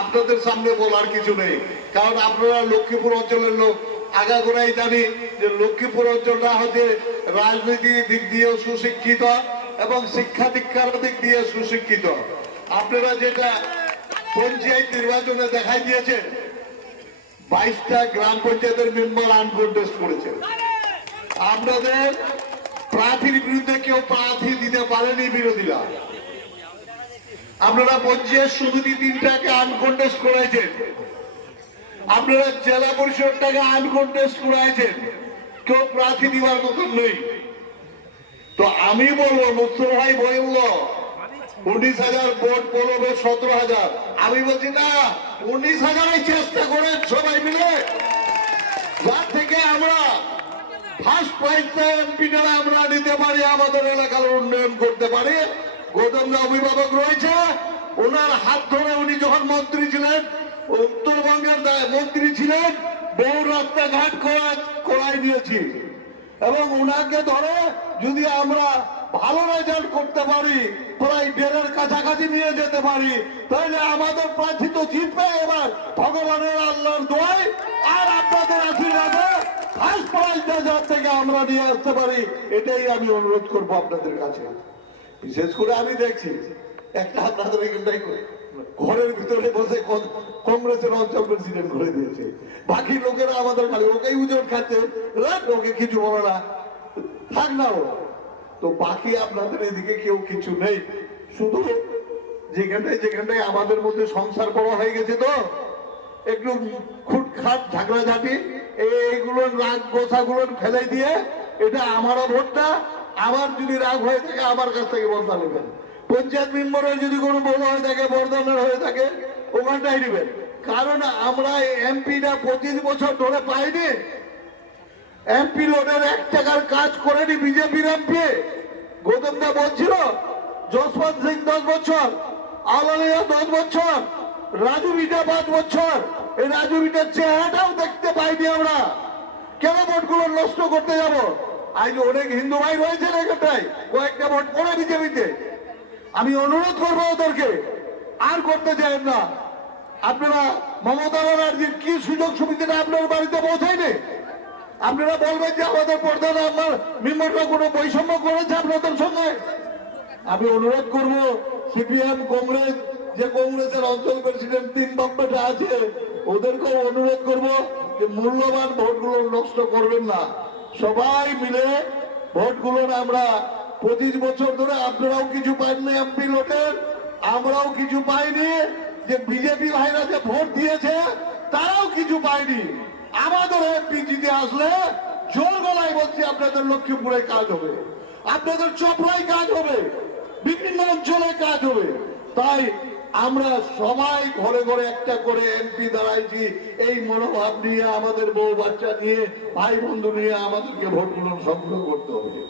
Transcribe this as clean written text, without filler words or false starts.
আপনাদের সামনে বলার কিছু নেই, কারণ আপনারা লক্ষ্মীপুর অঞ্চলের লোক। আগাগোড়াই জানি যে লক্ষ্মীপুর অঞ্চলটা হচ্ছে রাজনীতির দিক দিয়েও সুশিক্ষিত এবং শিক্ষা দীক্ষার দিক দিয়ে সুশিক্ষিত। আপনারা যেটা পঞ্চায়েত নির্বাচনে দেখাই দিয়েছেন, 22টা গ্রাম পঞ্চায়েতের মেম্বার আনকন্টেস্ট করেছেন। আপনাদের প্রার্থীর বিরুদ্ধে কেউ প্রার্থী দিতে পারেনি বিরোধীরা। আপনারা পঞ্চায়েত সমিতি 3টাকে আনকন্টেস্ট করেছেন, আপনারা জেলা পরিষদটাকে আনকন্টেস্ট করেছেন, কেউ প্রার্থী দিবার মতন নেই। তো আমি বলবো, মুস্তফা ভাই বলল 19,000 ভোট পড়বে 17,000, আমি বলছি না, 19,000 চেষ্টা করেন সবাই মিলে, যার থেকে আমরা ফার্স্ট প্রাইজটা এমপিটা আমরা নিতে পারি, আমাদের এলাকার উন্নয়ন করতে পারি। গৌতমদা অভিভাবক রয়েছে, ওনার হাত ধরে উনি যখন মন্ত্রী ছিলেন, উত্তরবঙ্গের মন্ত্রী ছিলেন, বহু রাস্তাঘাট করাই দিয়েছি, এবং ওনাকে ধরে যদি আমরা ভালো রেজাল্ট করতে পারি, প্রায় 1.5-এর কাছাকাছি নিয়ে যেতে পারি, তাহলে আমাদের প্রার্থী তো জিতবে। এবার ভগবানের আল্লাহর দোয়ায় আর আপনাদের আশীর্বাদে ফার্স্ট প্রাইজটা যার থেকে আমরা নিয়ে আসতে পারি, এটাই আমি অনুরোধ করবো আপনাদের কাছে। বিশেষ করে আমি দেখছি একটা আপনাদের এখানটাই ঘরের ভিতরে বসে কংগ্রেসের অঞ্চল প্রেসিডেন্ট করে দিয়েছে, বাকি লোকেরা আমাদের খালি ওকেই উজোর খাচ্ছে, ওকে কিছু বলো না, থাক না ও। তো বাকি আপনাদের এদিকে কেউ কিছু নেই, শুধু যেখানটায় আমাদের মধ্যে সংসার করা হয়ে গেছে, তো একটু খুটখাট ঝাগড়াঝাটি, এইগুলো রাগ গোসাগুলো ফেলে দিয়ে, এটা আমারও ভোটটা, আমার যদি রাগ হয়ে থাকে আমার কাছ থেকে বদলা নেবেন। পঞ্চায়েত মেম্বারের যদি কোনো বড় হয়ে থাকে, বর্ধমানের হয়ে থাকে, ওখানটাই নেবেন। কারণ আমরা এমপিটা 25 বছর ধরে পাইনি, এমপি রোডের 1 টাকার কাজ করেনি বিজেপির এমপি। গৌতমদা বলছিল যশবন্ত সিং 10 বছর, আলালিয়া 10 বছর, রাজু বিটা 5 বছর, এই রাজু বিটার চেহারাটাও দেখতে পাইনি আমরা। কেন ভোটগুলো নষ্ট করতে যাব? আজ অনেক হিন্দু ভাই রয়েছে এখানটায়, কয়েকটা ভোট পড়ে বিজেপিতে। আমি অনুরোধ করবো ওদেরকে আর করতে চান না। আপনারা মমতা ব্যানার্জির কি সুযোগ সুবিধাটা আপনার বাড়িতে পৌঁছায়নি? আপনারা বলবেন যে আমাদের প্রধান আমার মেম্বাররা কোনো বৈষম্য করেছে আপনাদের সঙ্গে? আমি অনুরোধ করব সিপিএম কংগ্রেস, যে কংগ্রেসের অঞ্চল প্রেসিডেন্ট 3 নম্বরটা আছে, ওদেরকেও অনুরোধ করব যে মূল্যবান ভোটগুলো নষ্ট করবেন না। সবাই মিলে ভোটগুলো আমরা 25 বছর ধরে আপনারাও কিছু পাননি এমপি লোটের, আমরাও কিছু পাইনি, যে বিজেপি ভাইরা যে ভোট দিয়েছে তারাও কিছু পায়নি। আমাদের এমপি জিতে আসলে জোর গলায় বলছি আপনাদের লক্ষ্মীপুরে কাজ হবে, আপনাদের চপড়ায় কাজ হবে, বিভিন্ন অঞ্চলে কাজ হবে। তাই আমরা সবাই ঘরে ঘরে একটা করে এমপি দাঁড়াইছি, এই মনোভাব নিয়ে, আমাদের বউ বাচ্চা নিয়ে, ভাই বন্ধু নিয়ে আমাদেরকে ভোটগুলো সংগ্রহ করতে হবে।